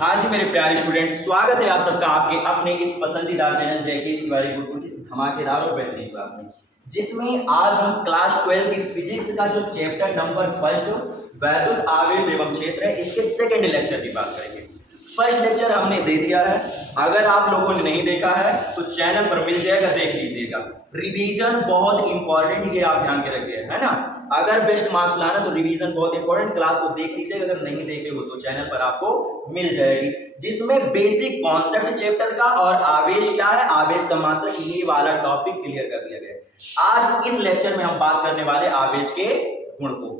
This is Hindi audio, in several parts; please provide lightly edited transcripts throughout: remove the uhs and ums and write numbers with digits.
हाँ जी मेरे प्यारे स्टूडेंट्स, स्वागत है आप सबका आपके अपने इस पसंदीदा चैनल जयकेश तिवारी गुरुकुल की इस धमाकेदार और बेहतरीन क्लास में, जिसमें आज हम क्लास 12 की फिजिक्स का जो चैप्टर नंबर फर्स्ट वैद्युत आवेश एवं क्षेत्र है, इसके सेकंड लेक्चर की बात करेंगे। फर्स्ट लेक्चर हमने दे दिया है, अगर आप लोगों ने नहीं देखा है तो चैनल पर मिल जाएगा, देख लीजिएगा। रिवीजन बहुत इंपॉर्टेंट है, ये आप ध्यान के रखिए, है ना। अगर बेस्ट मार्क्स लाना तो रिवीजन बहुत इंपॉर्टेंट, क्लास को देख लीजिएगा। अगर नहीं देखे हो तो चैनल पर आपको मिल जाएगी, जिसमें बेसिक कॉन्सेप्ट चैप्टर का और आवेश क्या है, आवेश का मात्रक, ये वाला टॉपिक क्लियर कर दिया गया। आज इस लेक्चर में हम बात करने वाले आवेश के गुण को।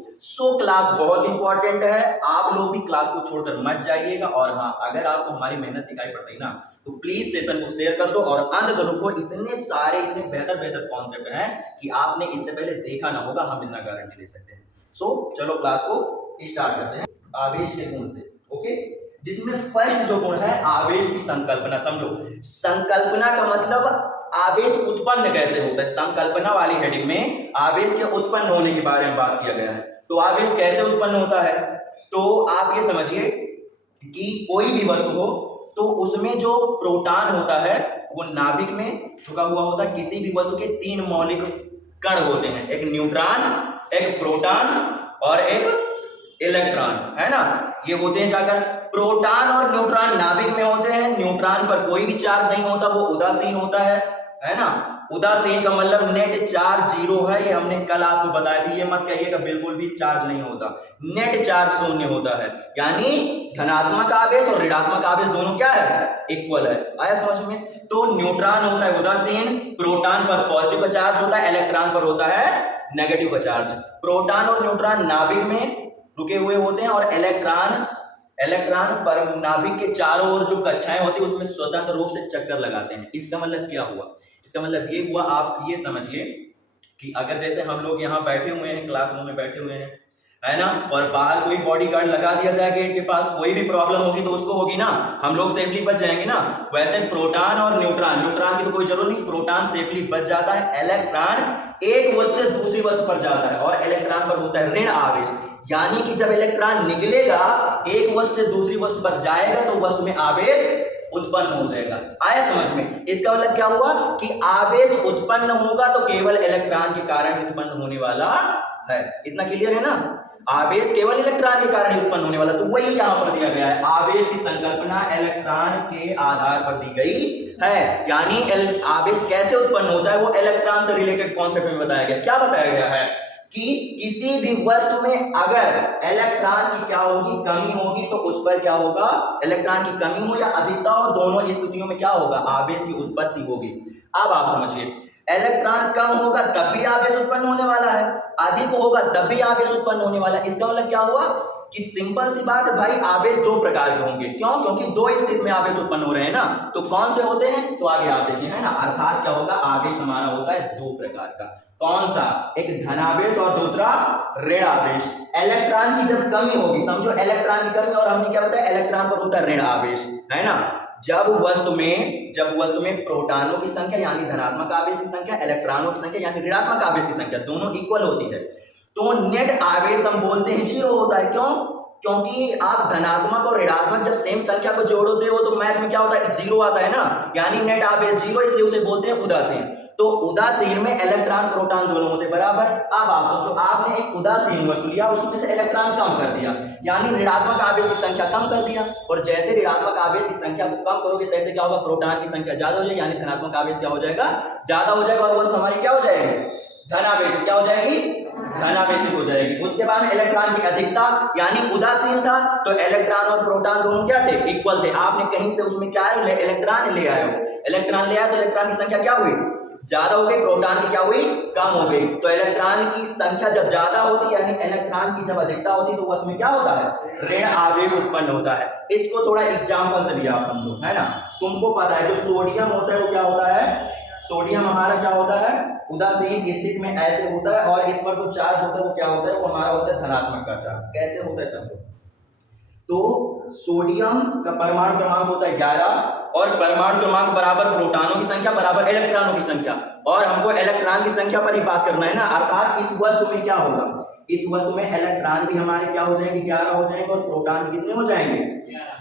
क्लास बहुत इंपॉर्टेंट है, आप लोग भी क्लास को छोड़कर मत जाइएगा। और हाँ, अगर आपको हमारी मेहनत दिखाई पड़ती है ना तो प्लीज सेशन को शेयर कर दो और अंत करो को। इतने सारे इतने बेहतर कॉन्सेप्ट हैं कि आपने इससे पहले देखा ना होगा, हम इतना गारंटी दे सकते हैं। चलो क्लास को स्टार्ट करते हैं आवेश के गुण से। ओके, जिसमें फर्स्ट जो गुण है आवेश की संकल्पना। समझो, संकल्पना का मतलब आवेश उत्पन्न कैसे होता है। संकल्पना वाली हेडिंग में आवेश के उत्पन्न होने के बारे में बात किया गया है। तो आवेश कैसे उत्पन्न होता है, तो आप ये समझिए कि कोई भी वस्तु हो तो उसमें जो प्रोटॉन होता है वो नाभिक में छुपा हुआ होता है। किसी भी वस्तु के तीन मौलिक कण होते हैं, एक न्यूट्रॉन, एक प्रोटॉन और एक इलेक्ट्रॉन, है ना। ये होते हैं जाकर प्रोटॉन और न्यूट्रॉन नाभिक में होते हैं। न्यूट्रॉन पर कोई भी चार्ज नहीं होता, वो उदासीन होता है ना। उदासीन का मतलब नेट चार्ज जीरो है, ये हमने कल आपको बताया था। ये मत कहिएगा बिल्कुल भी चार्ज नहीं होता, नेट चार्ज शून्य होता है। यानी धनात्मक आवेश और ऋणात्मक आवेश दोनों क्या है, इक्वल है। आया समझ में। तो न्यूट्रॉन होता है उदासीन, प्रोटॉन पर पॉजिटिव का चार्ज होता है, इलेक्ट्रॉन पर होता है नेगेटिव का चार्ज। प्रोटॉन और न्यूट्रॉन नाभिक में रुके हुए होते हैं और इलेक्ट्रॉन पर नाभिक के चारों ओर जो कक्षाएं होती है उसमें स्वतंत्र रूप से चक्कर लगाते हैं। इसका मतलब क्या हुआ, इसका मतलब ये हुआ, आप ये समझिए कि अगर जैसे हम लोग यहाँ बैठे हुए हैं, क्लासरूम में बैठे हुए हैं, है ना, और बाहर कोई बॉडीगार्ड लगा दिया जाए गेट के पास, कोई भी प्रॉब्लम होगी तो उसको होगी ना, हम लोग सेफली बच जाएंगे ना। वैसे प्रोटॉन और न्यूट्रॉन की तो कोई जरूरत नहीं, प्रोटॉन सेफली बच जाता है। इलेक्ट्रॉन एक वस्तु से दूसरी वस्तु पर जाता है और इलेक्ट्रॉन पर होता है ऋण आवेश। यानी कि जब इलेक्ट्रॉन निकलेगा, एक वस्तु से दूसरी वस्तु पर जाएगा तो वस्तु में आवेश उत्पन्न हो जाएगा। आया समझ में। इसका मतलब क्या हुआ कि आवेश उत्पन्न होगा तो केवल इलेक्ट्रॉन के कारण उत्पन्न होने वाला है। इतना क्लियर है ना। आवेश केवल इलेक्ट्रॉन के कारण ही उत्पन्न होने वाला, तो वही यहां पर दिया गया है। आवेश की संकल्पना इलेक्ट्रॉन के आधार पर दी गई है। यानी आवेश कैसे उत्पन्न होता है वो इलेक्ट्रॉन से रिलेटेड कॉन्सेप्ट में बताया गया। क्या बताया गया है कि किसी भी वस्तु में अगर इलेक्ट्रॉन की क्या होगी, कमी होगी, तो उस पर क्या होगा, इलेक्ट्रॉन की कमी हो या अधिकता हो, दोनों स्थितियों में क्या होगा, आवेश की उत्पत्ति होगी। अब आप समझिए, इलेक्ट्रॉन कम होगा तब भी आवेश उत्पन्न होने वाला है, अधिक होगा तब भी आवेश उत्पन्न होने वाला है। इसका मतलब क्या हुआ कि सिंपल सी बात है भाई, आवेश दो प्रकार के होंगे। क्यों? क्योंकि दो स्थिति में आवेश उत्पन्न हो रहे हैं ना। तो कौन से होते हैं, तो आगे आप देखिए, है ना। अर्थात क्या होगा, आवेश हमारा होता है दो प्रकार का। कौन सा, एक धनावेश और दूसरा ऋण आवेश। इलेक्ट्रॉन की जब कमी होगी, समझो इलेक्ट्रॉन की कमी, और हमने क्या बताया, इलेक्ट्रॉन पर होता है ऋण आवेश, है ना। जब वस्तु में प्रोटॉनों की संख्या यानी धनात्मक आवेश की संख्या, इलेक्ट्रॉनों की संख्या यानी ऋणात्मक आवेश की संख्या दोनों इक्वल होती है, तो नेट आवेश हम बोलते हैं जीरो होता है। क्यों? क्योंकि आप धनात्मक और ऋणात्मक जब सेम संख्या को जोड़ते हो तो मैथ में क्या होता है, जीरो आता है ना। यानी नेट आवेश जीरो, इसलिए उसे बोलते हैं उदासीन। तो उदासीन में इलेक्ट्रॉन प्रोटॉन दोनों होते बराबर। अब आप सोचो, आपने एक उदासीन वस्तु लिया, उसमें से इलेक्ट्रॉन कम कर दिया, यानी ऋणात्मक आवेश की संख्या कम कर दिया। और जैसे ऋणात्मक आवेश की संख्या को कम करोगे तैसे क्या होगा, प्रोटॉन की संख्या ज्यादा हो जाएगी, यानी धनात्मक आवेश क्या हो जाएगा, ज्यादा हो जाएगा, और वस्तु हमारी क्या हो जाएगी, धनावेशित। क्या हो जाएगी, धनावेशित हो जाएगी। उसके बाद में इलेक्ट्रॉन की अधिकता, यानी उदासीन था तो इलेक्ट्रॉन और प्रोटॉन दोनों क्या थे, इक्वल थे। आपने कहीं से उसमें क्या है, इलेक्ट्रॉन ले आए हो, इलेक्ट्रॉन ले आए तो इलेक्ट्रॉन की संख्या क्या हुई, ज्यादा हो गई, प्रोटॉन की क्या हुई, कम हो गई। तो इलेक्ट्रॉन की संख्या जब ज्यादा होती है, यानी इलेक्ट्रॉन की जब अधिकता होती है, तो उसमें क्या होता है, ऋण आवेश उत्पन्न होता है। इसको थोड़ा एग्जांपल से भी आप समझो, है ना। तुमको पता है जो सोडियम होता है वो क्या होता है, सोडियम हमारा क्या होता है, उदासीन स्थिति में ऐसे होता है, और इस पर जो चार्ज होता है वो क्या होता है, वो हमारा होता है धनात्मक का चार्ज। कैसे होता है समझो, तो सोडियम का परमाणु क्रमांक होता है 11, और परमाणु क्रमांक बराबर प्रोटॉनों की संख्या बराबर इलेक्ट्रॉनों की संख्या, और हमको इलेक्ट्रॉन की संख्या पर ही बात करना है ना। अर्थात इस वस्तु में क्या होगा, इस वस्तु में इलेक्ट्रॉन भी हमारे क्या हो जाएंगे, 11 हो जाएंगे, और प्रोटॉन कितने हो जाएंगे,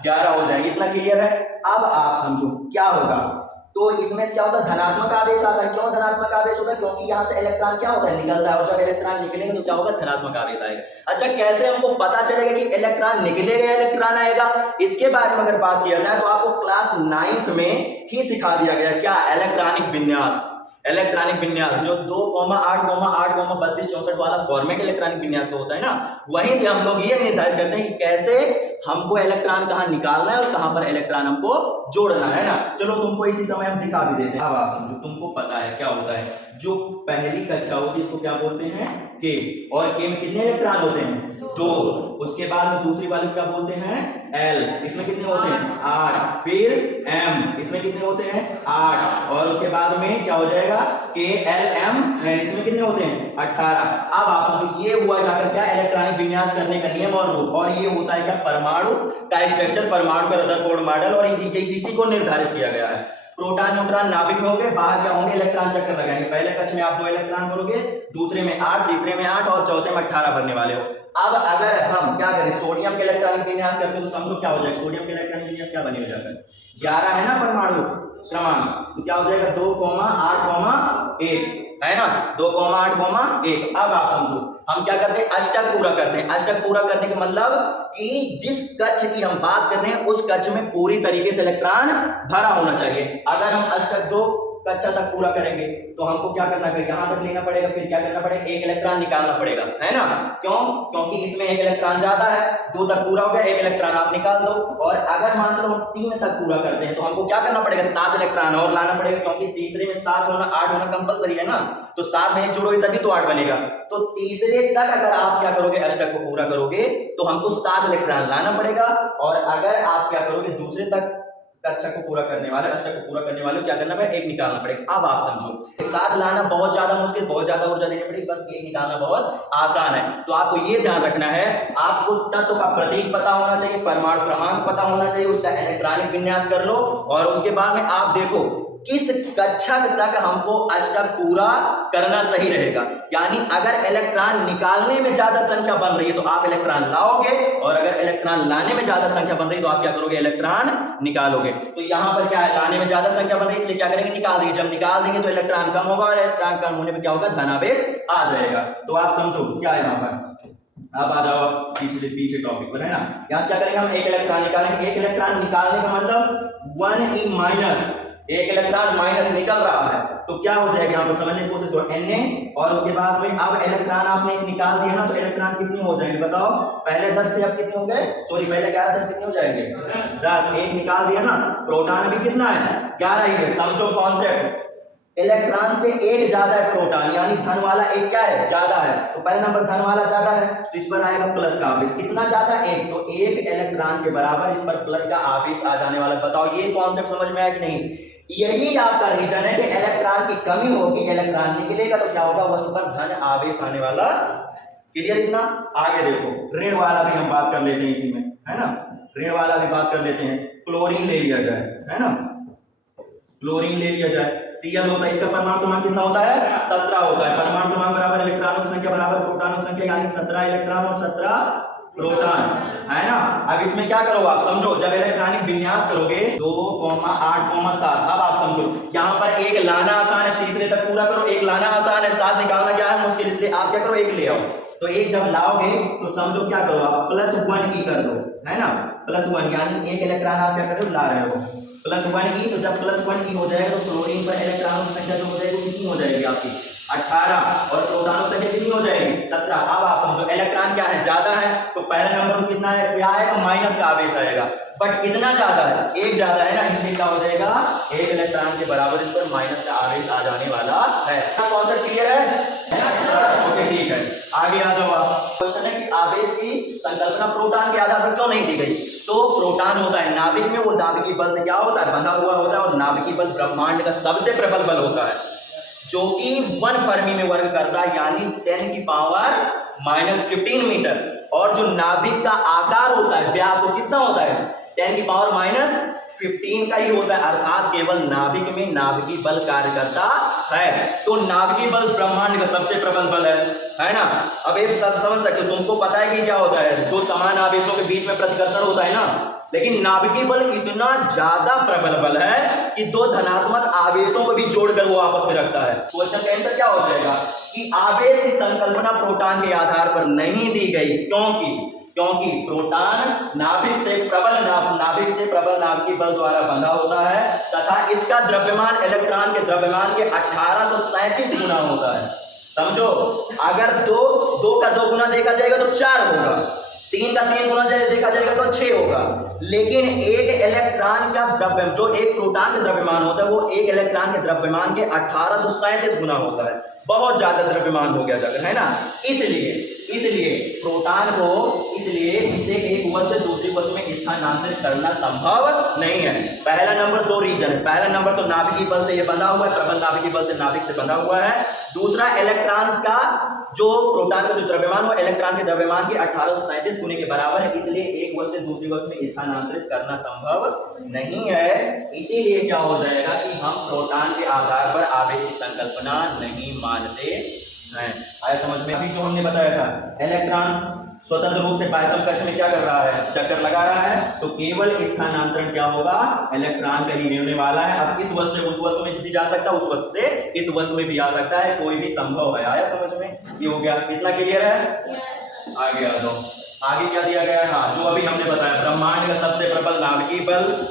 11 हो जाएंगे। इतना क्लियर है। अब आप समझो क्या होगा। तो इसमें क्या होता है, धनात्मक आवेश आता है। क्यों धनात्मक आवेश होता है, क्योंकि यहाँ से इलेक्ट्रॉन क्या होता है, निकलता है, और जब इलेक्ट्रॉन निकलेंगे तो क्या होगा, धनात्मक आवेश आएगा। अच्छा, कैसे हमको पता चलेगा कि इलेक्ट्रॉन निकलेगा, इलेक्ट्रॉन आएगा, इसके बारे में अगर बात किया जाए तो आपको क्लास 9th में ही सिखा दिया गया क्या, इलेक्ट्रॉनिक विन्यास। इलेक्ट्रॉनिक विन्यास जो 2,8,8,32,64 वाला फॉर्मेट इलेक्ट्रॉनिक विन्यास होता है ना, वहीं से हम लोग ये निर्धारित करते हैं कि कैसे हमको इलेक्ट्रॉन कहाँ निकालना है और कहाँ पर इलेक्ट्रॉन हमको जोड़ना है ना। चलो तुमको इसी समय हम दिखा भी देते हैं। अब आप समझो, तुमको पता है क्या होता है, जो पहली कक्षा होती है इसको क्या बोलते हैं, के, और के में कितने इलेक्ट्रॉन होते हैं, 2। उसके बाद में दूसरी वाली क्या बोलते हैं, एल, इसमें कितने होते हैं, 8। फिर एम, इसमें कितने होते हैं, 8। और उसके बाद में क्या हो जाएगा, के एल एम, इसमें कितने होते हैं, 18। अब आप समझो, ये हुआ जाकर क्या, इलेक्ट्रॉनिक विन्यास करने का नियम और रूप। और ये होता है क्या, परमाणु का स्ट्रक्चर, परमाणु का रदरफोर्ड मॉडल, और इसी को निर्धारित किया गया है। प्रोटॉन न्यूट्रॉन नाभिक में हो गए, बाहर क्या होंगे, इलेक्ट्रॉन चक्कर लगाएंगे। पहले कक्ष में आप 2 इलेक्ट्रॉन भरोगे, दूसरे में 8, तीसरे में 8, और चौथे में 18 भरने वाले हो। अब अगर हम क्या करें, सोडियम के इलेक्ट्रॉनिक विन्यास करते हैं तो समझो क्या हो जाएगा, सोडियम के इलेक्ट्रॉनिक विन्यास क्या बनेगा, जाकर 11 है ना परमाणु क्रमांक, तो क्या हो जाएगा, 2,8,1 है ना, 2,8,1। अब आप समझो, हम क्या करते हैं, अष्टक पूरा करते हैं। अष्टक पूरा करने का मतलब कि जिस कक्ष की हम बात कर रहे हैं उस कक्ष में पूरी तरीके से इलेक्ट्रॉन भरा होना चाहिए। अगर हम अष्टक 2 कक्षा तक पूरा करेंगे तो हमको क्या करना पड़ेगा, यहां तक लेना पड़ेगा, फिर क्या करना पड़ेगा, 1 इलेक्ट्रॉन निकालना पड़ेगा, है ना। क्यों, क्योंकि इसमें 1 इलेक्ट्रॉन ज्यादा है, 2 तक पूरा हो गया, 1 इलेक्ट्रॉन आप निकाल दो। और अगर मान लो हम 3 तक पूरा करते हैं तो हमको क्या करना पड़ेगा, 7 इलेक्ट्रॉन और लाना पड़ेगा, क्योंकि तीसरे में 7 होना, 8 होना कंपलसरी है ना। तो 7 में 1 जोड़ोगे तभी तो 8 बनेगा। तो तीसरे तक अगर आप क्या करोगे, अष्टक को पूरा करोगे तो हमको 7 इलेक्ट्रॉन लाना पड़ेगा। और अगर आप क्या करोगे, दूसरे तक कक्षा को पूरा करने वाले, अष्टक को पूरा करने वाले, क्या करना पड़ेगा, 1 निकालना पड़ेगा। अब आप समझो, 7 लाना बहुत ज्यादा मुश्किल, बहुत ज्यादा ऊर्जा देनी पड़ेगी, बस 1 निकालना बहुत आसान है। तो आपको ये ध्यान रखना है, आपको तत्व का प्रतीक पता होना चाहिए, परमाणु क्रमांक पता होना चाहिए, उसका इलेक्ट्रॉनिक विन्यास कर लो, और उसके बाद में आप देखो किस कक्षा तक हमको अष्टक पूरा करना सही रहेगा। यानी अगर इलेक्ट्रॉन निकालने में ज्यादा संख्या बन रही है तो आप इलेक्ट्रॉन लाओगे, और अगर इलेक्ट्रॉन लाने में ज्यादा संख्या बन रही है तो आप क्या करोगे, इलेक्ट्रॉन निकालोगे। तो यहां पर क्या है, लाने में ज्यादा संख्या बन रही है इसलिए क्या करेंगे, निकाल देंगे। जब निकाल देंगे तो इलेक्ट्रॉन कम होगा, और इलेक्ट्रॉन कम होने पर क्या होगा, धनावेश आ जाएगा। तो आप समझो क्या है यहाँ पर। अब आ जाओ आप पीछे टॉपिक पर, है ना। यहाँ से क्या करेंगे, हम 1 इलेक्ट्रॉन निकालेंगे। 1 इलेक्ट्रॉन निकालने का मतलब 1e माइनस, 1 इलेक्ट्रॉन माइनस निकल रहा है, तो क्या हो जाएगा, यहाँ पर समझने की कोशिश करो, Na। और उसके बाद में अब इलेक्ट्रॉन आपने 1 निकाल दिया ना, तो इलेक्ट्रॉन कितने हो जाएंगे बताओ, पहले 10 थे, अब कितने हो गए, सॉरी पहले 11 थे, कितने हो जाएंगे, 10। 1 निकाल दिया ना, प्रोटॉन भी कितना है, 11 ही है। समझो कॉन्सेप्ट, इलेक्ट्रॉन से 1 ज्यादा है प्रोटॉन, यानी धन वाला 1 क्या है, ज्यादा है। तो पहले नंबर धन वाला ज्यादा है तो इस पर आएगा प्लस का आवेश, कितना ज्यादा, 1। तो 1 इलेक्ट्रॉन के बराबर इस पर प्लस का आवेश आ जाने वाला। बताओ ये कॉन्सेप्ट समझ में आया कि नहीं। यही आपका रीजन है कि इलेक्ट्रॉन की कमी होगी, इलेक्ट्रॉन निकलेगा तो क्या होगा, वस्तु पर धन आवेश आने वाला। क्लियर इतना। आगे देखो, ऋण वाला भी हम बात कर लेते हैं इसी में, है ना। ऋण वाला भी बात कर लेते हैं। क्लोरीन ले लिया जाए, है ना, क्लोरीन ले लिया जाए। Cl होता है, इसका परमाणु क्रमांक कितना होता है, 17 होता है। परमाणु क्रमांक बराबर इलेक्ट्रॉनों की संख्या बराबर प्रोटॉनों की संख्या, यानी 17 इलेक्ट्रॉन और 17 प्रोटॉन, है ना। अब इसमें क्या करो आप समझो, जब इलेक्ट्रॉनिक विन्यास करोगे 2,8,7। अब आप समझो, यहाँ पर 1 लाना आसान है, तीसरे तक पूरा करो। 1 लाना आसान है, 7 निकालना क्या है, मुश्किल, इसलिए आप क्या करो, 1 ले आओ। तो 1 जब लाओगे तो समझो क्या करो आप, +1e कर दो, है ना, +1, यानी 1 इलेक्ट्रॉन आप क्या कर रहे हो, ला रहे हो, +1e। तो जब +1e हो जाएगा तो क्लोरीन पर इलेक्ट्रॉनों की संख्या जो हो जाएगी कितनी हो जाएगी आपकी, 18, और प्रोटॉनों की संख्या कितनी हो जाएगी, 17। अब आप समझो, इलेक्ट्रॉन क्या है, ज्यादा है, तो पहले नंबर में कितना है, क्या आएगा, माइनस का आवेश आएगा। बट कितना ज्यादा है, 1 ज्यादा है ना, इसलिए क्या हो जाएगा, 1 इलेक्ट्रॉन के बराबर इस पर माइनस का आवेश आ जाने वाला है। कॉन्सेप्ट क्लियर है, ओके ठीक है। आगे आ जाओ आप। क्वेश्चन है कि आवेश की संकल्पना प्रोटॉन के आधार पर क्यों नहीं दी गई। तो प्रोटॉन होता है नाभिक में, वो नाभिकीय बल से क्या होता है, बंधा हुआ होता है, और नाभिकीय बल ब्रह्मांड का सबसे प्रबल बल होता है, जो कि 1 फर्मी में वर्ग करता है, यानी 10 की पावर -15 मीटर। और जो नाभिक का आकार होता है, व्यास, वो कितना होता है, 10 की पावर 15 का ही होता है, अर्थात केवल नाभिक में नाभिकीय बल कार्य करता है। तो नाभिकीय बल ब्रह्मांड का सबसे प्रबल बल है ना। अब ये सब समझ सकते हो, तुमको पता है कि क्या होता है, दो समान आवेशों के बीच में प्रतिकर्षण होता है ना, लेकिन नाभिकीय बल इतना ज्यादा प्रबल बल है कि दो धनात्मक आवेशों को भी जोड़कर वो आपस में रखता है। क्वेश्चन का आंसर क्या हो जाएगा कि आवेश की संकल्पना प्रोटॉन के आधार पर नहीं दी गई, क्योंकि प्रोटॉन नाभिक से प्रबल नाभिकीय बल द्वारा बंधा होता है तथा इसका द्रव्यमान इलेक्ट्रॉन के द्रव्यमान के 1837 गुना होता है। समझो, अगर दो का 2 गुना देखा जाएगा तो 4 होगा, 3 का 3 गुना देखा जाएगा तो 6 होगा, लेकिन एक इलेक्ट्रॉन का द्रव्यमान, जो एक प्रोटॉन का द्रव्यमान होता है, वो एक इलेक्ट्रॉन के द्रव्यमान के 1837 गुना होता है। बहुत ज्यादा द्रव्यमान हो गया जाकर, है ना। इसलिए प्रोटॉन को, इसलिए इसे एक वस्तु से दूसरी वस्तु में स्थानांतरित करना संभव नहीं है। पहला नंबर 2 रीजन है। पहला नंबर तो नाभिकीय बल से ये बंधा हुआ है, प्रबल नाभिकीय बल से नाभिक से बंधा हुआ है। दूसरा, इलेक्ट्रॉन का जो प्रोटॉन का जो द्रव्यमान वो इलेक्ट्रॉन के द्रव्यमान के 1837 गुने के बराबर है, इसलिए एक वस्तु से दूसरी वस्तु में स्थानांतरित करना संभव नहीं है। इसीलिए क्या हो जाएगा कि हम प्रोटॉन के आधार पर आवेश की संकल्पना नहीं मानते हैं। आया समझ में। अभी जो हमने बताया था, इलेक्ट्रॉन स्वतंत्र रूप से बाह्यतम कक्ष में क्या कर रहा है, चक्कर लगा रहा है, तो केवल स्थानांतरण क्या होगा, इलेक्ट्रॉन का ही होने वाला है। अब इस वस्तु से उस वस्तु में भी जा सकता है, उस वस्तु से इस वस्तु में भी आ सकता है, कोई भी संभव है। आया समझ में, ये हो गया, इतना क्लियर है। आगे आ जाओ, आगे क्या दिया गया है, हाँ, जो अभी हमने बताया, ब्रह्मांड का सबसे प्रबल नाभिकीय बल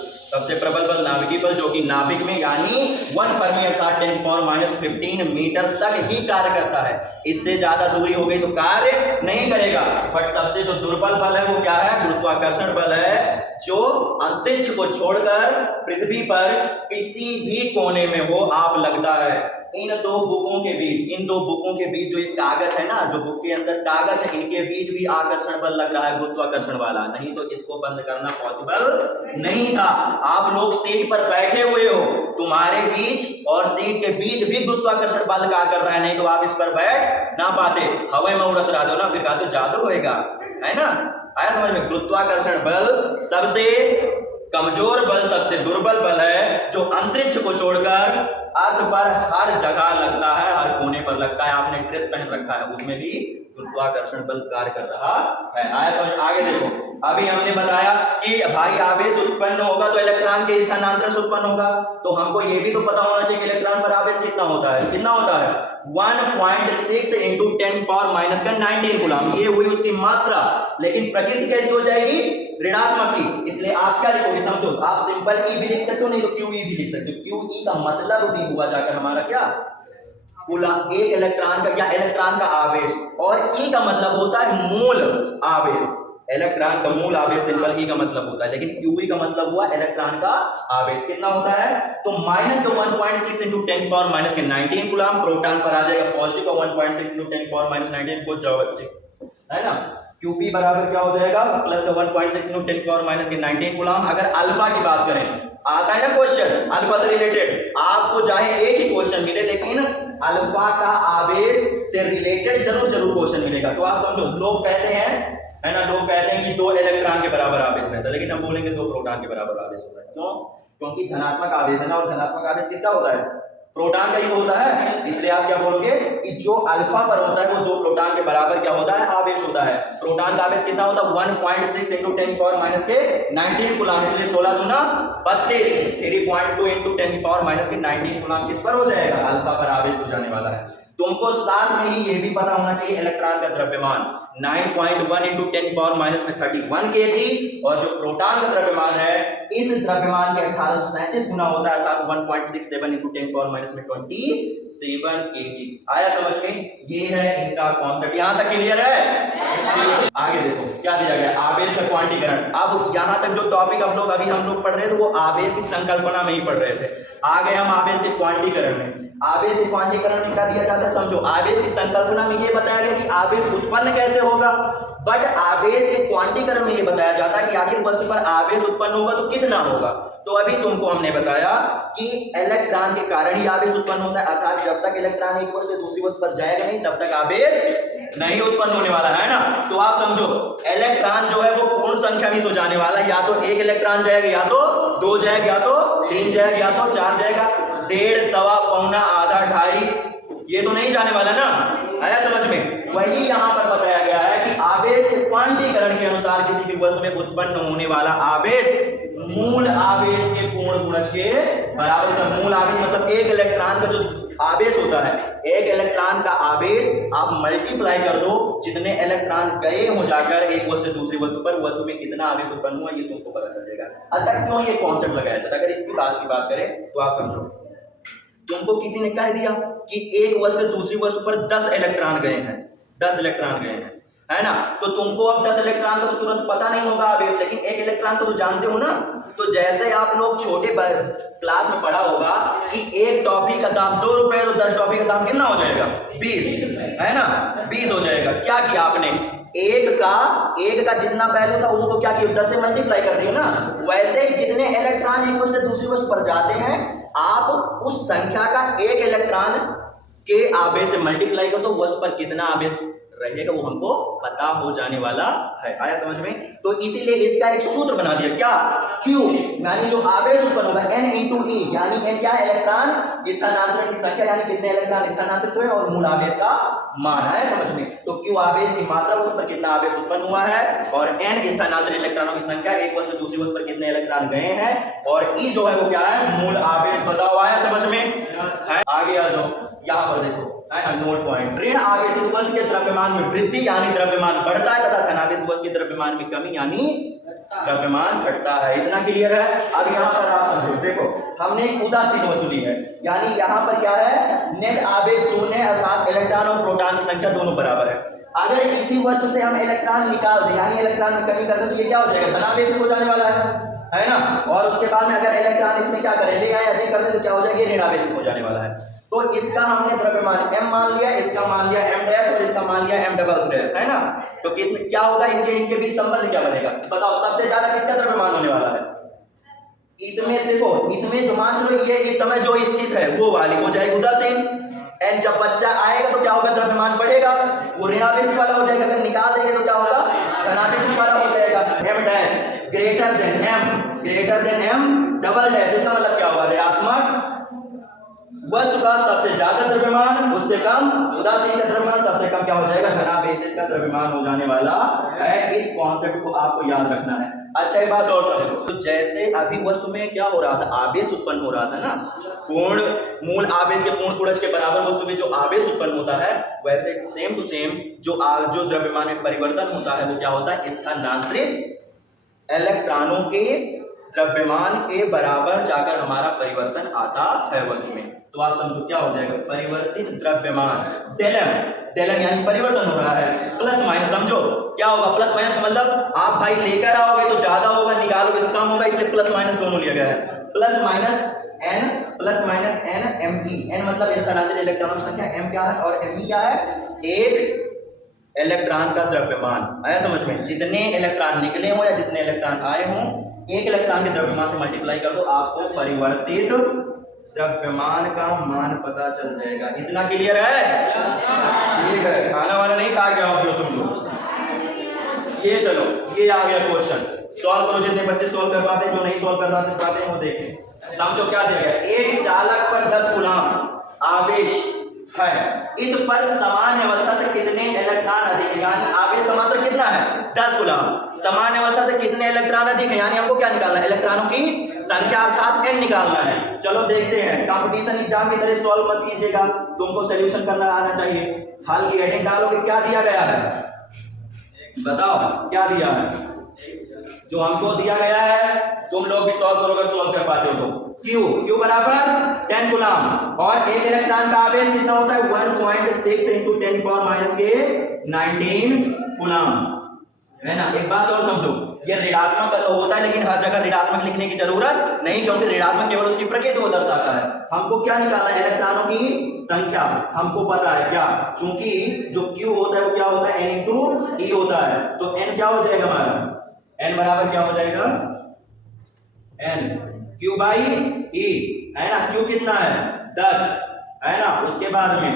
नाभिकीय बल जो कि नाभिक में यानी 1 फर्मी अर्थात 10⁻15 मीटर तक ही कार्य करता है। इससे ज्यादा दूरी हो गई तो कार्य नहीं करेगा। बट सबसे जो दुर्बल बल है वो क्या है, गुरुत्वाकर्षण बल है, जो अंतरिक्ष को छोड़कर पृथ्वी पर किसी भी कोने में हो आप लगता है। इन दो बुकों के बीच जो एक कागज है ना, जो बुक के अंदर कागज है, इनके बीच भी आकर्षण बल लग रहा है, गुरुत्वाकर्षण वाला, नहीं तो इसको बंद करना पॉसिबल नहीं था। आप लोग सीट पर बैठे हुए हो, तुम्हारे बीच और सीट के बीच भी गुरुत्वाकर्षण बल कार्य कर रहा है, नहीं तो आप इस पर बैठ ना पाते। हवा में उड़त रहा दो ना, फिर कहा तो जादू होएगा, है ना। आया समझ में। गुरुत्वाकर्षण बल सबसे कमजोर बल, सबसे दुर्बल बल है, जो अंतरिक्ष को छोड़कर अर्थ पर हर जगह लगता है, हर कोने पर लगता है। आपने ड्रेस पहन रखा है, उसमें भी गुरुत्वाकर्षण बल कार्य कर रहा है। आया समझ। आगे देखो, अभी हमने बताया कि भाई आवेश उत्पन्न होगा तो इलेक्ट्रॉन के स्थानांतरण से उत्पन्न होगा, तो हमको ये भी तो पता होना चाहिए कि इलेक्ट्रॉन पर आवेश कितना होता है, 1.6 into 10⁻⁻19 कूलम, ये हुई उसकी मात्रा। लेकिन प्रकृति कैसी हो जाएगी, ऋणात्मक की, इसलिए आप क्या लिखोगे, समझो, आप सिंपल ई भी लिख सकते हो, नहीं तो क्यू ई भी लिख सकते हो। क्यू ई का मतलब भी हुआ जाकर हमारा क्या, कूलम, एक इलेक्ट्रॉन का या इलेक्ट्रॉन का आवेश, और ई का मतलब होता है मूल आवेश। इलेक्ट्रॉन का मूल आवेश सिंपल ई का मतलब होता है, लेकिन क्यूई का मतलब हुआ इलेक्ट्रॉन का आवेश। कितना होता है, तो माइनस का 1.6 into 10⁻⁻19 कूलम, प्रोटॉन पर आ जाएगा पॉजिटिव का 1.6 into 10⁻⁻19 को जाओ बच्चे, है ना। क्यूपी बराबर क्या हो जाएगा, प्लस का 1.6 into 10⁻⁻19 कूलम। अगर अल्फा की बात करें, आता है ना क्वेश्चन अल्फा से रिलेटेड, आपको चाहे एक ही क्वेश्चन मिले, लेकिन अल्फा का आवेश से रिलेटेड जरूर क्वेश्चन मिलेगा। तो आप समझो, लोग कहते हैं, है ना, लोग कहते हैं कि 2 इलेक्ट्रॉन के बराबर आवेश रहता है, लेकिन हम बोलेंगे 2 प्रोटॉन के बराबर आवेश होता है। क्यों, क्योंकि धनात्मक आवेश है ना, और धनात्मक आवेश किसका होता है, प्रोटॉन का ही होता है। इसलिए आप क्या बोलोगे कि जो अल्फा पर होता है वो 2 प्रोटॉन के बराबर क्या होता है, आवेश होता है। प्रोटॉन का आवेश कितना होता है, 1.6 into 10⁻⁻19 कूलम, इसलिए 16 दूना 32, 3.2 into 10⁻⁻19 कूलम किस पर हो जाएगा, अल्फा पर आवेश हो जाने वाला है। तुमको साथ में ही ये भी पता होना चाहिए इलेक्ट्रॉन का द्रव्यमान 9.1 into 10⁻31 kg, और जो प्रोटॉन का द्रव्यमान है, इस द्रव्यमान के 1837 गुना होता है, अर्थात 1.67 into 10⁻27 kg। आया समझ में, ये है इनका कॉन्सेप्ट। यहां तक क्लियर है। आगे देखो क्या दिया गया, आवेश का क्वांटीकरण। अब यहां तक जो टॉपिक हम लोग पढ़ रहे थे वो आवेश की संकल्पना में ही पढ़ रहे थे। आगे हम आवेश के क्वांटीकरण में, आवेश के क्वांटीकरण में क्या दिया जाता है, समझो, आवेश की संकल्पना में ये बताया गया कि आवेश उत्पन्न कैसे होगा, बट आवेश के क्वांटीकरण में ये बताया जाता है कि आखिर वस्तु पर आवेश उत्पन्न होगा तो कितना होगा। तो अभी तुमको हमने बताया कि इलेक्ट्रॉन के कारण ही आवेश उत्पन्न होता है, अर्थात जब तक इलेक्ट्रॉन एक वस्तु से दूसरी वस्तु पर जाएगा नहीं तब तक आवेश नहीं उत्पन्न होने वाला है ना। तो आप समझो, इलेक्ट्रॉन जो है वो पूर्ण संख्या में तो जाने वाला है, या तो एक इलेक्ट्रॉन जाएगा या तो 2 जाएगा, या तो 3 जाएगा, या तो 4 जाएगा। 1.5, सवा, पौना, आधा, ढाई, ये तो नहीं जाने वाला ना। आया समझ में? वही यहाँ पर बताया गया है कि आवेश के क्वांटीकरण के अनुसार किसी भी वस्तु में उत्पन्न होने वाला आवेश मूल आवेश के पूर्ण गुणज के बराबर होता है। मूल आवेश मतलब एक इलेक्ट्रॉन का जो आवेश होता है, एक इलेक्ट्रॉन का आवेश आप मल्टीप्लाई कर दो, जितने इलेक्ट्रॉन गए हो जाकर एक वस्तु से दूसरी वस्तु पर, वस्तु में कितना आवेश उत्पन्न हुआ ये तुमको पता चल जाएगा। अच्छा, क्यों ये कॉन्सेप्ट लगाया जाता है? अगर इसकी बात करें तो आप समझो, तुमको किसी ने कह दिया कि एक वस्तु से दूसरी वस्तु पर 10 इलेक्ट्रॉन गए हैं, 10 इलेक्ट्रॉन गए हैं, है ना? तो तुमको अब 10 इलेक्ट्रॉन का तो तुरंत पता नहीं होगा आवेश, लेकिन एक इलेक्ट्रॉन को तो जानते हो ना। तो जैसे आप लोग छोटे क्लास में पढ़ा होगा कि एक टॉफी का दाम 2 रुपए, तो 10 टॉफी का दाम कितना हो जाएगा? 20, है ना? 20 हो जाएगा। क्या किया आपने? एक का जितना वैल्यू था उसको क्या किया? 10 से मल्टीप्लाई कर दिया ना। वैसे ही जितने इलेक्ट्रॉन एक वस्तु से दूसरी वस्तु पर जाते हैं, आप उस संख्या का एक इलेक्ट्रॉन के आवेश से मल्टीप्लाई कर दो, वस्तु पर कितना आवेश रहेगा वो हमको पता हो जाने वाला है। आया समझ में? तो इसीलिए इसका एक सूत्र बना दिया, क्या? Q, यानी जो आवेश उत्पन्न होगा N × E, यानी N क्या है? इलेक्ट्रॉन स्थानांतरण की संख्या, यानी कितने इलेक्ट्रॉन स्थानांतरित हुए, और मूल आवेश का मान। आया समझ में? तो Q आवेश की मात्रा, उस पर कितना आवेश उत्पन्न हुआ है, और N स्थानांतरित इलेक्ट्रॉनों की संख्या, एक वस्तु से दूसरी वस्तु पर कितने इलेक्ट्रॉन गए हैं, और E जो है वो क्या है? मूल आवेश। बताओ, आया समझ में? आगे आ जाओ, यहाँ पर देखो, है ना, नोट पॉइंट। ऋण आवेशित वस्तु के द्रव्यमान में वृद्धि यानी द्रव्यमान बढ़ता है, तथा धनावेशित वस्तु के द्रव्यमान में कमी यानी द्रव्यमान घटता है। इतना क्लियर है? अब यहाँ पर आप समझो, देखो हमने एक उदासीन वस्तु ली है, यानी यहाँ पर क्या है? नेट आवेश शून्य, अर्थात इलेक्ट्रॉन और प्रोटॉन की संख्या दोनों बराबर है। अगर इसी वस्तु से हम इलेक्ट्रॉन निकाल दें, यानी इलेक्ट्रॉन में कमी कर दें, तो ये क्या हो जाएगा? धनावेशित हो जाने वाला है ना? और उसके बाद में अगर इलेक्ट्रॉन इसमें क्या करें, ले आए, अधिक कर दें, तो क्या हो जाएगा? ये ऋण आवेशित हो जाने वाला है। तो इसका हमने द्रव्यमान m मान लिया, इसका मान लिया m डैश, और इसका मान लिया m डबल डैश, है ना? तो कितने क्या होगा? इनके बीच संबंध क्या बनेगा? बताओ, सबसे ज्यादा किसका द्रव्यमान होने वाला है? इसमें देखो, इसमें जो मान चलो ये इस समय जो स्थित है वो वाली हो जाएगी उदासीन। n जब बच्चा आएगा तो क्या होगा? द्रव्यमान बढ़ेगा, वो ऋणावेशित वाला हो जाएगा। अगर निकाल देंगे तो क्या होगा? धनावेशित वाला हो जाएगा। m dash greater than m double dash, इसका मतलब क्या होगा? ऋणात्मक वस्तु का सबसे ज्यादा द्रव्यमान, उससे कम उदासीन का द्रव्यमान, सबसे कम क्या हो जाएगा? धनावेशित का द्रव्यमान हो जाने वाला है। इस कॉन्सेप्ट को आपको याद रखना है। अच्छा, एक बात और समझो, तो जैसे अभी वस्तु में क्या हो रहा था? आवेश उत्पन्न हो रहा था ना, पूर्ण मूल आवेश के पूर्ण गुणज के बराबर वस्तु में जो आवेश उत्पन्न होता है, वैसे सेम टू सेम जो द्रव्यमान में परिवर्तन होता है वो क्या होता है? स्थानांतरित इलेक्ट्रॉनों के द्रव्यमान के बराबर जाकर हमारा परिवर्तन आता है वस्तु में। तो आप समझो क्या हो जाएगा? परिवर्तित द्रव्यमान डेलम यानी परिवर्तन हो रहा है, प्लस माइनस। समझो क्या होगा? प्लस माइनस मतलब आप भाई लेकर आओगे तो ज्यादा होगा, निकालोगे तो कम होगा, इसलिए प्लस माइनस दोनों लिया गया है। Plus minus n me, n मतलब स्थानांतरित इलेक्ट्रॉनों की संख्या, m क्या है और me क्या है? एक इलेक्ट्रॉन का द्रव्यमान। आया समझ में? जितने इलेक्ट्रॉन निकले हो या जितने इलेक्ट्रॉन आए हों, एक इलेक्ट्रॉन के द्रव्यमान से मल्टीप्लाई कर दो, आपको परिवर्तित द्रव्यमान का मान पता चल जाएगा। इतना क्लियर है? ठीक है, खाना वाला नहीं खा गया हो तुम लोग। ये चलो, ये आ गया क्वेश्चन, सॉल्व करो। जितने बच्चे सॉल्व कर पाते, जो नहीं सॉल्व कर पाते हैं वो देखें। समझो क्या दिया गया? एक चालक पर 10 कूलम आवेश है, इस पर सामान्य अवस्था से कितने इलेक्ट्रॉन अधिक है? यानी आवेश का मात्रा कितना है? 10 कूलम। सामान्य अवस्था से कितने इलेक्ट्रॉन अधिक है? यानी हमको क्या निकालना है? इलेक्ट्रॉनों की संख्या अर्थात n निकालना है। चलो देखते हैं। कंपटीशन एग्जाम की तरह सॉल्व मत कीजिएगा, तुमको सॉल्यूशन करना आना चाहिए। हल की हेडिंग डालोगे, क्या दिया गया है? बताओ क्या दिया है? जो हमको दिया गया है तुम लोग भी सॉल्व करो अगर सॉल्व कर पाते हो तो। Q बराबर 10 कूलम, और एक इलेक्ट्रॉन का आवेश कितना होता है? 1.6 × 10⁻⁻19 कूलम, है ना? एक बात और समझो, ये ऋणात्मक तो होता है, लेकिन हर जगह ऋणात्मक लिखने की जरूरत नहीं, क्योंकि ऋणात्मक केवल उसकी प्रकृति को दर्शाता है। हमको क्या निकालना है? इलेक्ट्रॉनों की संख्या हमको पता है क्या? चूंकि जो Q होता है वो क्या होता है? N × E होता है। तो N क्या हो जाएगा हमारा? N बराबर क्या हो जाएगा? N Q/E, है ना? Q कितना है? 10, है ना? उसके बाद में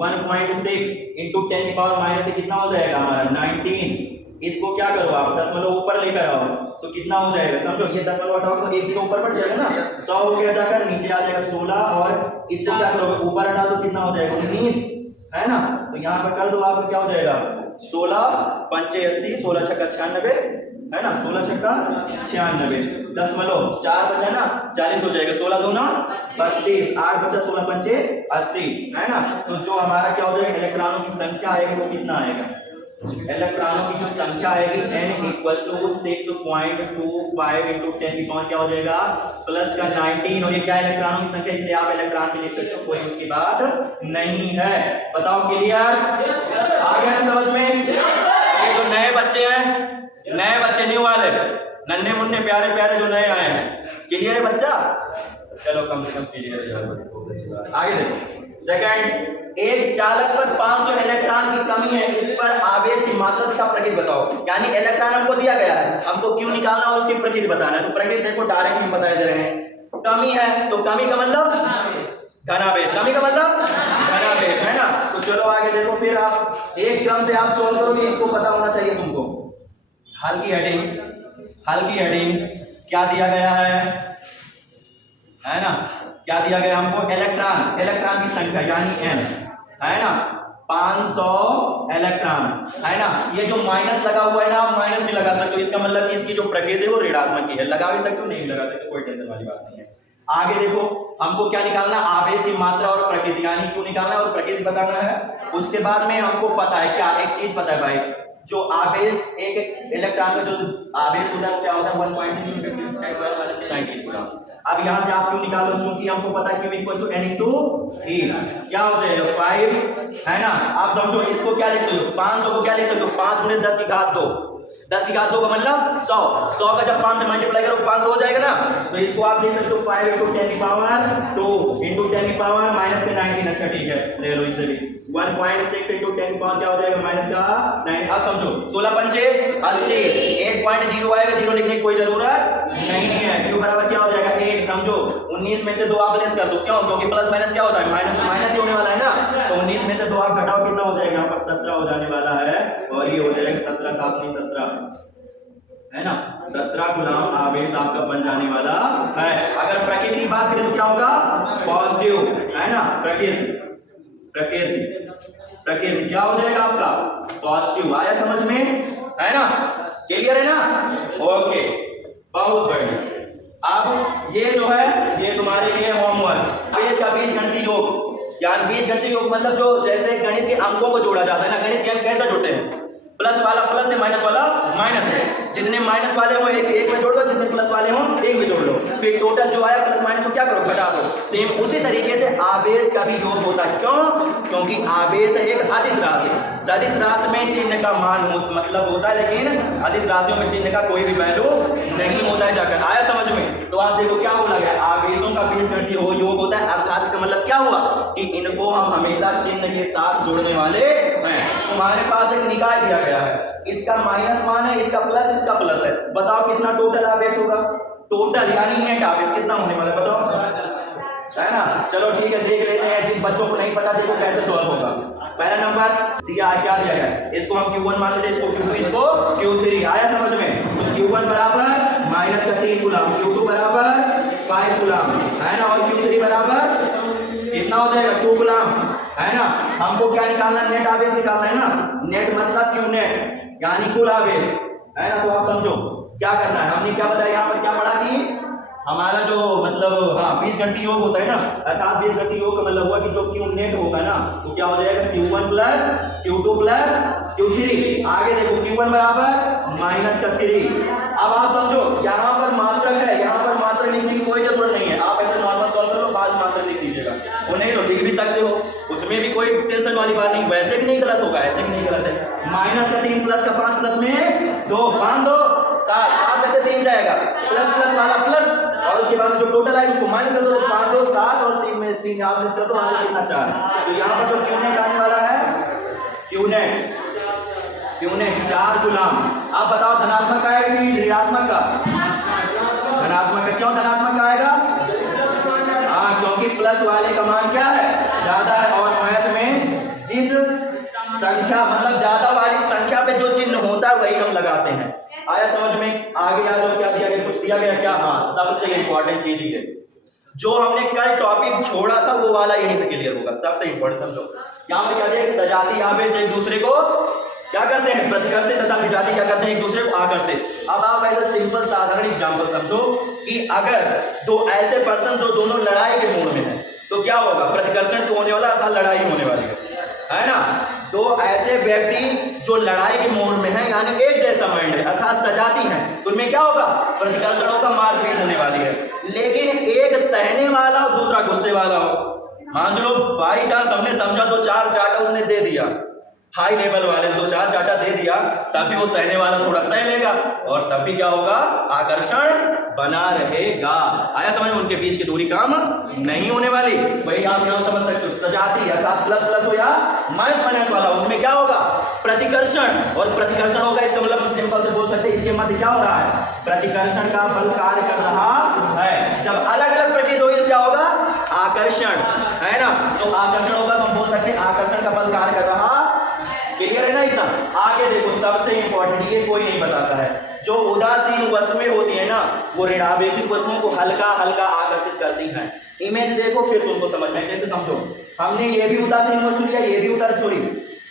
1.6 × 10⁻⁻ से कितना हो जाएगा हमारा? 19। इसको क्या करो आप? दशमलव ऊपर लेकर आओ, तो कितना हो जाएगा समझो, ये 10 हटाओ तो एक जीरो ऊपर बढ़ जाएगा ना, 100 हो गया, जाकर नीचे आ जाएगा 16 और इसको क्या करोगे ऊपर हटा दो, कितना हो जाएगा 19 है ना। तो यहाँ पर कर दो आपका क्या हो जाएगा 16 पंचे 80, 16 छक्का 96 है ना, 16 छक्का 96, 10.4 बचा ना 40 हो जाएगा, 16 दूना 32, 8 बचा 16 पंचे 80 है ना। तो जो हमारा क्या हो जाएगा इलेक्ट्रॉनों की संख्या आएगी वो कितना आएगा, इलेक्ट्रॉनों की जो संख्या आएगी n इक्वल टू 6.25 इंटू 10 की पावर क्या हो जाएगा प्लस का 19, और ये क्या इलेक्ट्रॉनों की संख्या, इसलिए आप इलेक्ट्रॉन भी लिख सकते हो, कोई उसकी बात नहीं है। बताओ क्लियर, आ गया ना समझ में। ये जो नए बच्चे हैं, नए बच्चे न्यू वाले नन्हे मुन्ने प्यारे प्यारे जो नए आए हैं, क्लियर है बच्चा, चलो कम से कम क्लियर है यार। आगे देखो सेकंड, एक चालक पर 500 इलेक्ट्रॉन की कमी है, इस पर आवेश की मात्रा का प्रकृति बताओ। यानी इलेक्ट्रॉन हमको दिया गया है, हमको क्यों निकालना और उसकी प्रकृति बताना है। तो प्रकृति देखो डायरेक्ट हम बता दे रहे हैं, कमी है तो कमी का मतलब धनावेश, कमी का मतलब धनावेश है ना। तो चलो आगे देखो, फिर आप एक क्रम से आप सोल्व करोगे, इसको पता होना चाहिए तुमको। हल्की हेडिंग क्या दिया गया है ना, क्या दिया गया हमको, इलेक्ट्रॉन की संख्या यानी n है ना, 500 इलेक्ट्रॉन है ना। ये जो माइनस लगा हुआ है ना, आप माइनस भी लगा सकते हो, इसका मतलब कि इसकी जो प्रकृति है वो ऋणात्मक की है, लगा भी सकते हो नहीं भी लगा सकते, कोई टेंशन वाली बात नहीं है। आगे देखो हमको क्या निकालना, आवेश की मात्रा और प्रकृति, यानी क्यों निकालना और प्रकृति बताना है। उसके बाद में हमको पता है क्या, एक चीज पता है भाई, जो आवेश एक इलेक्ट्रॉन का जो आवेश होता है क्या होता है 1.6 अब यहाँ से आप क्यों निकालो, क्योंकि हमको पता है Q equal to n into e, क्या हो जाएगा 5 है ना। आप समझो इसको क्या लिख सकते हो, 500 को क्या लिख सकते हो 5 गुणे 10 की घात 2, 10 की घात 2 का मतलब 100 का जब 5 से मल्टीप्लाई करो 500 हो जाएगा ना। तो इसको आप लिख सकते हो 5 इंटू 10 की पावर 2 इंटू 10 की पावर माइनस के 19। अच्छा ठीक है, ले लो इसे भी, 1.6 इंटू 10 की पावर क्या हो जाएगा माइनस का 9। अब समझो 16 पंचे 80, 1.0 आएगा, 0 लिखने की कोई जरूरत नहीं है, क्यों बराबर क्या हो जाएगा 1। समझो 19 में से 2 आप लेस कर दो, क्यों, क्योंकि प्लस माइनस क्या होता है माइनस, तो माइनस ही होने वाला है ना। तो 19 में से 2 आप घटाओ, कितना हो जाएगा यहाँ पर 17 हो जाने वाला है, और ये हो जाएगा 17 7 नहीं 17 है ना, 17 गुलाम आवेश आपका बन जाने वाला है। अगर प्रकृति की बात करें तो क्या होगा पॉजिटिव है ना, प्रकृति क्या हो जाएगा आपका पॉजिटिव। आया समझ में है ना, क्लियर है ना, ओके बहुत बढ़िया। अब ये जो है ये तुम्हारे लिए होमवर्क, आवेश का बीजगणितीय योग, यानी बीजगणितीय योग मतलब जो जैसे गणित के अंकों को जोड़ा जाता है ना, गणित के अंक कैसे जोड़ते हैं, प्लस वाला प्लस है, माइनस वाला माइनस है, जितने माइनस वाले हो एक में जोड़ दो, जितने प्लस वाले हो एक में जोड़ लो, फिर टोटल जो आया प्लस माइनस को क्या करो घटा दो। सेम उसी तरीके से आवेश का भी योग होता है, क्यों, क्योंकि आवेश एक अदिश राशि, सदिश राशि में चिन्ह का मान मतलब होता है, लेकिन अदिश राशियों में चिन्ह का कोई भी वैल्यू नहीं होता है। जाकर आया समझ में। तो आप देखो क्या बोला गया, आवेशों का बीजगणितीय योग होता है, अर्थात इसका मतलब क्या हुआ कि इनको हम हमेशा चिन्ह के साथ जोड़ने वाले हैं। तुम्हारे पास एक निकाय दिया गया है, इसका माइनस मान है, इसका प्लस है, बताओ कितना टोटल आवेश होगा, टोटल यानी नेट आवेश कितना होने वाला है बताओ, है ना। चलो ठीक है, देख लेते हैं, जिन बच्चों को नहीं पता देखो कैसे सॉल्व होगा। पहला नंबर दिया क्या दिया गया, इसको हम Q1 मान लेते हैं, इसको Q2 इसको Q3। आया समझ में। तो Q1 बराबर माइनस का 3 गुलाम, Q2 बराबर 5 गुलाम है ना, और Q3 बराबर कितना हो जाएगा 2 गुलाम है ना। हमको क्या निकालना है, नेट आवेश निकालना है ना, नेट मतलब Q नेट यानी कुल आवेश है ना। तो आप समझो क्या करना है, हमने क्या बताया यहाँ पर, क्या पढ़ा कि हमारा जो मतलब हाँ बीजगणितीय योग होता है ना, अर्थात बीजगणितीय योग का मतलब हुआ कि जो Q नेट होगा ना तो क्या हो जाएगा Q1 plus Q2 plus Q3। आगे देखो Q1 बराबर माइनस का 3। अब आप समझो यहाँ पर मात्रक है, यहाँ पर मात्रक लिखने की कोई जरूरत नहीं है, आप ऐसे नॉर्मल सॉल्व कर लो, बाद में मात्रक लिख दीजिएगा, वो नहीं तो लिख भी सकते हो, उसमें भी कोई टेंशन वाली बात नहीं, वैसे भी नहीं गलत होगा, ऐसे भी नहीं गलत है। माइनस का 3 प्लस का 5 प्लस में 2 5 2 7 7 में से 3 जाएगा, प्लस प्लस वाला प्लस, और उसके बाद जो टोटल आएगा उसको माइनस कर दो, तो 5 2 7 और 3 में 3 आप मिस कर दो, आगे कितना 4। तो यहाँ पर जो Q नेट आने वाला है Q नेट 4 गुलाम। अब बताओ धनात्मक आएगा कि ऋणात्मक का, धनात्मक का। क्यों धनात्मक का आएगा, हाँ क्योंकि प्लस वाले का मान क्या है ज्यादा है, और मैथ में जिस संख्या मतलब ज्यादा वाली संख्या पे जो चिन्ह होता है वही हम लगाते हैं, आया समझ में? आगे आ जाओ, क्या दिया गया, कुछ दिया गया क्या? हाँ, सबसे इंपॉर्टेंट चीज ये जो हमने कल टॉपिक छोड़ा था वो वाला यहीं से क्लियर होगा। सबसे इंपॉर्टेंट समझो, यहाँ पे क्या दिया, सजाती आवेश एक दूसरे को क्या करते हैं, प्रतिकर्षित तथा विजाती क्या करते हैं, एक दूसरे को आकर्षित। अब आप ऐसा सिंपल साधारण एग्जांपल समझो कि अगर दो ऐसे पर्सन जो दोनों लड़ाई के मूड में है तो क्या होगा, प्रतिकर्षण तो होने वाला अर्थात लड़ाई होने वाली है ना। तो ऐसे व्यक्ति जो लड़ाई के मूड में है यानी एक जैसा माइंड है अर्थात सजाती है, तो उनमें क्या होगा, प्रतिकर्षण होगा, मारपीट होने वाली है। लेकिन एक सहने वाला और दूसरा गुस्से वाला हो, मान लो बाई चांस हमने समझा तो चार चाटा उसने दे दिया, हाई लेवल वाले दो चार चाटा दे दिया, तभी वो सहने वाला थोड़ा सह लेगा और तब भी क्या होगा, आकर्षण बना रहेगा। आया समझ में? उनके बीच की दूरी कम नहीं होने वाली। वही आप यहां समझ सकते हो, सजाती अर्थात प्लस प्लस हो या माइनस माइनस वाला, उनमें क्या होगा, प्रतिकर्षण। और प्रतिकर्षण होगा इसका मतलब सिंपल से बोल सकते हैं इसके मध्य क्या हो रहा है, प्रतिकर्षण का बल कार्य कर रहा है। जब अलग अलग प्रतीत होगी तो क्या होगा, आकर्षण, है ना। तो आकर्षण होगा तो हम बोल सकते हैं आकर्षण का बल कार्य कर रहा। क्लियर है ना इतना? आगे देखो, सबसे इंपॉर्टेंट ये कोई नहीं बताता है, जो उदासीन वस्तुएं होती है ना वो ऋणावेशित वस्तुओं को हल्का हल्का आकर्षित करती हैं। इमेज देखो फिर तुमको समझ में कैसे समझो। हमने ये भी उदासीन वस्तु लिया, ये भी सॉरी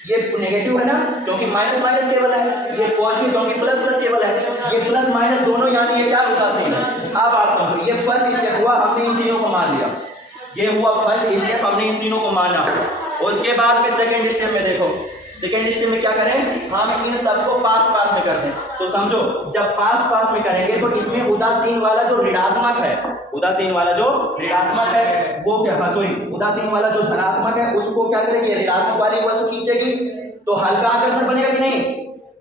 ये नेगेटिव है ना क्योंकि माइनस माइनस केवल है, ये पॉजिटिव क्योंकि प्लस प्लस केवल है, ये प्लस माइनस दोनों यानी ये क्या उदासीन है। अब आप समझो, ये फर्स्ट स्टेप हुआ, हमने इन तीनों को मान लिया, ये हुआ फर्स्ट स्टेप, हमने इन तीनों को माना। उसके बाद में सेकेंड स्टेप में देखो, सेकेंड स्टेप में क्या करें, हम इन सबको पास पास में करते हैं। तो समझो जब पास पास में करेंगे तो इसमें उदासीन वाला जो ऋणात्मक है, उदासीन वाला जो ऋणात्मक है वो क्या, सॉरी उदासीन वाला जो धनात्मक है उसको क्या करेगी, ऋणात्मक वाली वस्तु खींचेगी, तो हल्का आकर्षण बनेगा कि नहीं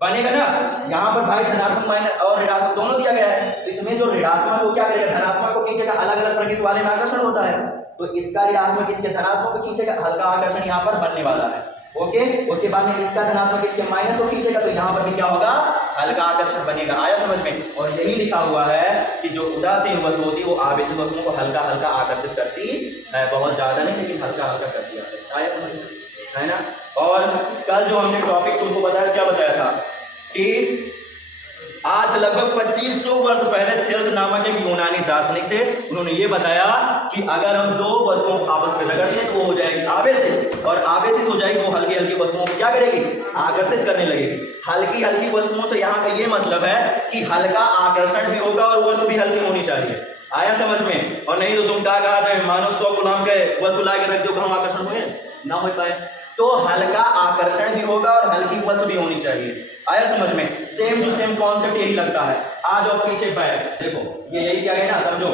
बनेगा ना। यहाँ पर भाई धनात्मक माइनस और ऋणात्मक दोनों दिया गया है, तो इसमें जो ऋणात्मक को क्या करेगा, धनात्मक को खींचेगा, अलग अलग प्रकृति वाले में आकर्षण होता है, तो इसका ऋणात्मक इसके धनात्मक को खींचेगा, हल्का आकर्षण यहाँ पर बनने वाला है। ओके, उसके बाद में इसका धनात्मक इसके माइनस को खींचेगा, तो यहाँ पर भी क्या होगा, हल्का आकर्षण बनेगा। आया समझ में? और यही लिखा हुआ है कि जो उदासीन वस्तु होती है वो आवेशित वस्तुओं को हल्का हल्का आकर्षित करती है, बहुत ज्यादा नहीं लेकिन हल्का हल्का करती है। आया समझ में, है ना। और कल जो हमने टॉपिक तुमको बताया, क्या बताया था कि आज लगभग 2500 वर्ष पहले थेल्स नामक एक यूनानी दार्शनिक थे, उन्होंने ये बताया कि अगर हम दो वस्तुओं को आपस में रगड़ दें तो वो हो जाएगी आवेशित, और आवेशित हो जाएगी वो हल्की हल्की वस्तुओं को क्या करेगी, आकर्षित करने लगेगी। हल्की हल्की वस्तुओं से यहाँ का ये मतलब है कि हल्का आकर्षण भी होगा और वस्तु भी हल्की होनी चाहिए। आया समझ में? और नहीं तो तुम क्या कहा था, मानो 100 गुलाम के वस्तु ला के रख दो, हम आकर्षण हुए ना हो पाए। तो हल्का आकर्षण भी होगा और हल्की वस्तु भी होनी चाहिए। आया समझ में? सेम टू सेम कॉन्सेप्ट यही लगता है। आज और पीछे बैक देखो, ये यही किया गया ना, समझो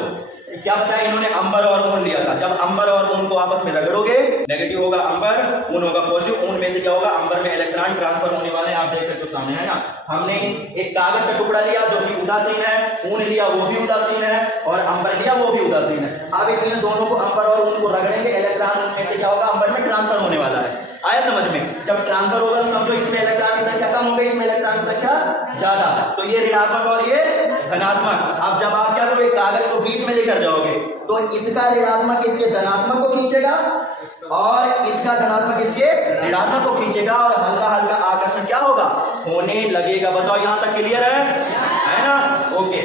क्या बताया इन्होंने, अंबर और ऊन लिया था। जब अंबर और ऊन को आपस में रगड़ोगे, नेगेटिव होगा अंबर, ऊन होगा पॉजिटिव। ऊन में से क्या होगा, अंबर में इलेक्ट्रॉन ट्रांसफर होने वाले, आप देख सकते हो सामने, है ना। हमने एक कागज का टुकड़ा लिया जो कि उदासीन है, ऊन लिया वो भी उदासीन है, और अंबर लिया वो भी उदासीन है। अब इन दोनों को अंबर और ऊन को रगड़ेंगे, इलेक्ट्रॉन ऊन में से क्या होगा, अंबर में ट्रांसफर होने वाला है। आया समझ में? जब ट्रांसफर होगा तो समझो इसमें इलेक्ट्रॉन की संख्या कम हो गई, इसमें इलेक्ट्रॉन की संख्या ज्यादा, तो ये ऋणात्मक और ये धनात्मक। अब जब आप क्या करोगे, कागज को बीच में लेकर जाओगे तो इसका ऋणात्मक इसके धनात्मक को खींचेगा और इसका धनात्मक इसके ऋणात्मक को खींचेगा, और हल्का हल्का आकर्षण क्या होगा, होने लगेगा। बताओ यहाँ तक क्लियर है ना? ओके,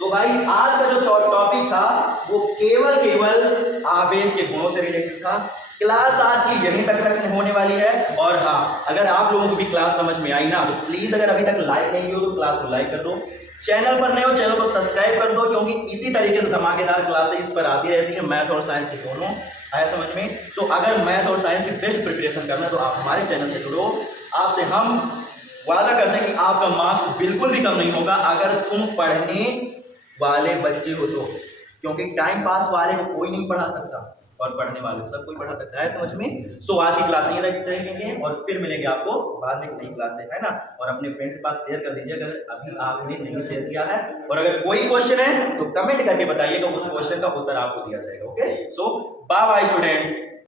तो भाई आज का जो टॉपिक था वो केवल आवेश के गुणों से रिलेटेड था। क्लास आज की यहीं तक होने वाली है। और हाँ, अगर आप लोगों को भी क्लास समझ में आई ना तो प्लीज अगर अभी तक लाइक नहीं किया हो तो क्लास को लाइक कर दो, चैनल पर नए हो चैनल को सब्सक्राइब कर दो, क्योंकि इसी तरीके से धमाकेदार क्लासेस इस पर आती रहती है, मैथ और साइंस की दोनों। आया समझ में? सो अगर मैथ और साइंस की बेस्ट प्रिपरेशन करना है तो आप हमारे चैनल से जुड़ो। आपसे हम वादा करते हैं कि आपका मार्क्स बिल्कुल भी कम नहीं होगा अगर तुम पढ़ने वाले बच्चे हो तो, क्योंकि टाइम पास वाले को कोई नहीं पढ़ा सकता और पढ़ने वाले को सब कोई पढ़ा सकता है। समझ में? सो आज की क्लास यहीं रहेंगे और फिर मिलेंगे आपको बाद में नई क्लास से, है ना। और अपने फ्रेंड्स के पास शेयर कर दीजिए अगर अभी आपने नहीं शेयर किया है, और अगर कोई क्वेश्चन है तो कमेंट करके बताइएगा, उस क्वेश्चन का उत्तर आपको दिया जाएगा। ओके, सो बाय बाय स्टूडेंट्स।